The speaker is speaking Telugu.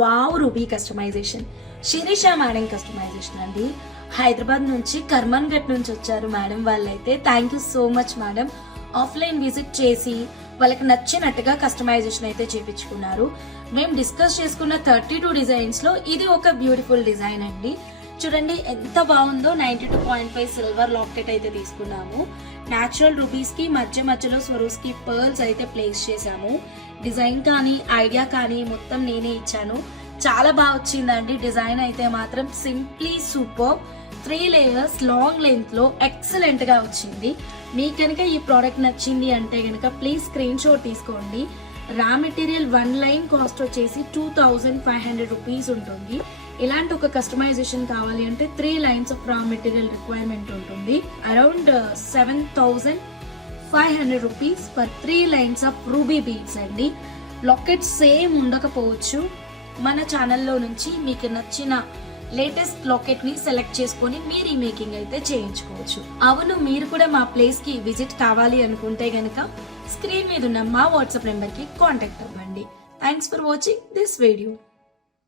Wow Ruby customisation, Shirisha madam customisation అండి. హైదరాబాద్ నుంచి కర్మన్ ఘట్ నుంచి వచ్చారు మేడం వాళ్ళైతే. Thank you so much madam. Offline visit చేసి వాళ్ళకి నచ్చినట్టుగా కస్టమైజేషన్ అయితే చేపించుకున్నారు. మేము డిస్కస్ చేసుకున్న 32 డిజైన్స్ లో ఇది ఒక బ్యూటిఫుల్ డిజైన్ అండి. చూడండి ఎంత బాగుందో. 92.5 సిల్వర్ లాకెట్ అయితే తీసుకున్నాము. న్యాచురల్ రూబీస్ కి మధ్యలో స్వరూస్ కి పర్ల్స్ అయితే ప్లేస్ చేసాము. డిజైన్ కానీ ఐడియా కానీ మొత్తం నేనే ఇచ్చాను. చాలా బాగా వచ్చిందండి. డిజైన్ అయితే మాత్రం simply super. 3 layers long length లో ఎక్సలెంట్ గా వచ్చింది. మీకు కనుక ఈ ప్రోడక్ట్ నచ్చింది అంటే కనుక ప్లీజ్ స్క్రీన్ షాట్ తీసుకోండి. రా మెటీరియల్ 1 లైన్ కాస్ట్ వచ్చేసి 2500 రూపీస్ ఉంటుంది. ఇలాంటి ఒక కస్టమైజేషన్ కావాలి అంటే 3 lines of raw material requirement ఉంటుంది. Around 7500 rupees for 3 lines of ruby beads అండి. లాకెట్ సేమ్ ఉండకపోవచ్చు. మన ఛానల్లో నుంచి మీకు నచ్చిన లేటెస్ట్ లాకెట్ ని సెలెక్ట్ చేసుకొని మీరు ఈ మేకింగ్ అయితే చేయించుకోవచ్చు. అవును, మీరు కూడా మా ప్లేస్ కి విజిట్ కావాలి అనుకుంటే గనక స్క్రీన్ మీద ఉన్న మా వాట్సాప్ నెంబర్ కి కాంటాక్ట్ అవ్వండి. Thanks for watching this video.